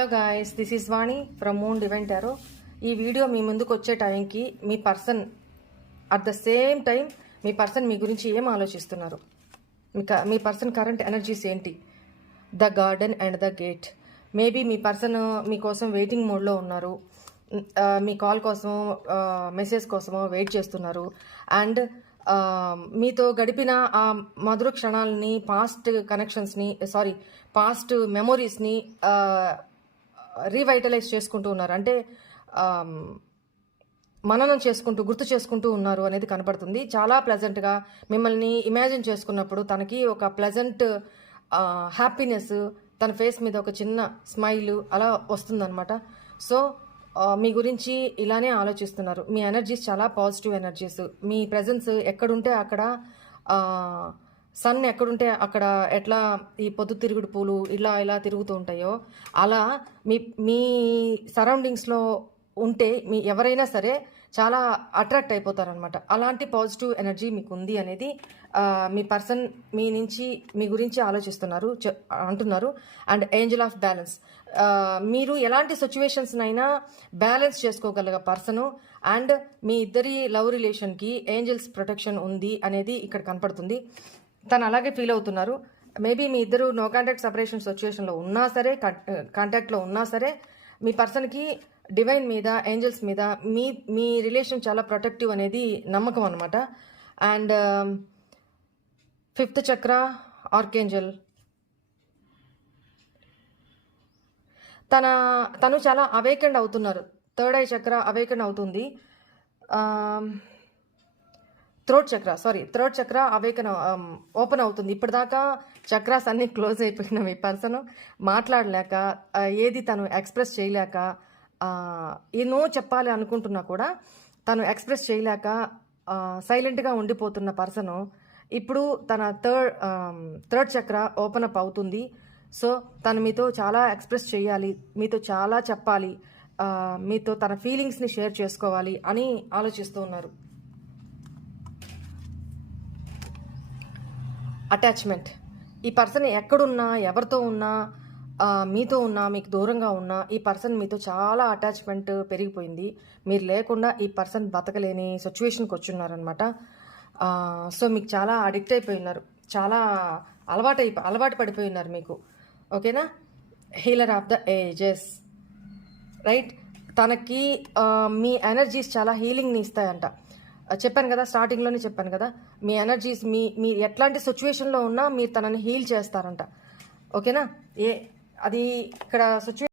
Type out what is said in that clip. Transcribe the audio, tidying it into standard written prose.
Hello guys, this is Vani from moon divine tarot. ఈ video మీ ముందుకు వచ్చే టైంకి మీ person at the same time మీ పర్సన్ మీ గురించి ఏం ఆలోచిస్తున్నారు, మీ పర్సన్ కరెంట్ ఎనర్జీస్ ఏంటి, the garden and the gate. Maybe మీ పర్సన్ మీకోసం వెయిటింగ్ మోడ్లో ఉన్నారు, మీ కాల్ కోసం మెసేజ్ కోసమో వెయిట్ చేస్తున్నారు. అండ్ మీతో గడిపిన ఆ మధుర క్షణాలని, పాస్ట్ మెమొరీస్ని రీవైటలైజ్ చేసుకుంటూ ఉన్నారు. అంటే మననం చేసుకుంటూ, గుర్తు చేసుకుంటూ ఉన్నారు అనేది కనపడుతుంది. చాలా ప్లెజెంట్గా మిమ్మల్ని ఇమాజిన్ చేసుకున్నప్పుడు తనకి ఒక ప్లెజెంట్ హ్యాపీనెస్, తన ఫేస్ మీద ఒక చిన్న స్మైల్ అలా వస్తుందన్నమాట. సో మీ గురించి ఇలానే ఆలోచిస్తున్నారు. మీ ఎనర్జీస్ చాలా పాజిటివ్ ఎనర్జీస్. మీ ప్రెజెన్స్ ఎక్కడుంటే అక్కడ, సన్ ఎక్కడుంటే అక్కడ ఎట్లా ఈ పొద్దుతిరుగుడు పూలు ఇలా తిరుగుతూ ఉంటాయో అలా మీ సరౌండింగ్స్లో ఉంటే మీ ఎవరైనా సరే చాలా అట్రాక్ట్ అయిపోతారనమాట. అలాంటి పాజిటివ్ ఎనర్జీ మీకు ఉంది అనేది మీ పర్సన్ మీ గురించి ఆలోచిస్తున్నారు అంటున్నారు. అండ్ ఏంజల్ ఆఫ్ బ్యాలెన్స్, మీరు ఎలాంటి సిచ్యువేషన్స్నైనా బ్యాలెన్స్ చేసుకోగలిగే పర్సను. అండ్ మీ ఇద్దరి లవ్ రిలేషన్కి ఏంజల్స్ ప్రొటెక్షన్ ఉంది అనేది ఇక్కడ కనపడుతుంది. తను అలాగే ఫీల్ అవుతున్నారు. మేబీ మీ ఇద్దరు నో కాంటాక్ట్ సపరేషన్ సిచ్యువేషన్లో ఉన్నా సరే, కాంటాక్ట్లో ఉన్నా సరే, మీ పర్సన్కి డివైన్ మీద, ఏంజల్స్ మీద మీ రిలేషన్ చాలా ప్రొటెక్టివ్ అనేది నమ్మకం అనమాట. అండ్ 5th చక్ర ఆర్కేంజల్, తను చాలా అవేకెండ్ అవుతున్నారు. 3rd ఐ చక్ర అవేకెండ్ అవుతుంది. థ్రోట్ చక్ర ఓపెన్ అవుతుంది. ఇప్పటిదాకా చక్రాస్ అన్నీ క్లోజ్ అయిపోయిన మీ పర్సన్ మాట్లాడలేక, ఏది తను ఎక్స్ప్రెస్ చేయలేక, ఎన్నో చెప్పాలి అనుకుంటున్నా కూడా తను ఎక్స్ప్రెస్ చేయలేక సైలెంట్గా ఉండిపోతున్న పర్సను ఇప్పుడు తన థర్డ్ చక్ర ఓపెన్ అప్ అవుతుంది. సో తను మీతో చాలా ఎక్స్ప్రెస్ చేయాలి, మీతో చాలా చెప్పాలి, మీతో తన ఫీలింగ్స్ని షేర్ చేసుకోవాలి అని ఆలోచిస్తూ ఉన్నారు. అటాచ్మెంట్, ఈ పర్సన్ ఎక్కడున్నా, ఎవరితో ఉన్నా, మీతో ఉన్నా, మీకు దూరంగా ఉన్నా, ఈ పర్సన్ మీతో చాలా అటాచ్మెంట్ పెరిగిపోయింది. మీరు లేకుండా ఈ పర్సన్ బతకలేని సిచ్యువేషన్కి వచ్చున్నారనమాట. సో మీకు చాలా అడిక్ట్ అయిపోయి ఉన్నారు, చాలా అలవాటు పడిపోయి ఉన్నారు మీకు. ఓకేనా? Healer of the ages, right. తనకి మీ ఎనర్జీస్ చాలా హీలింగ్ని ఇస్తాయంట. చెప్పాను కదా, స్టార్టింగ్లోనే చెప్పాను కదా, మీ ఎనర్జీస్ మీ ఎట్లాంటి సిచ్యువేషన్లో ఉన్నా మీరు తనని హీల్ చేస్తారంట. ఓకేనా? అది ఇక్కడ సిచ్యువేషన్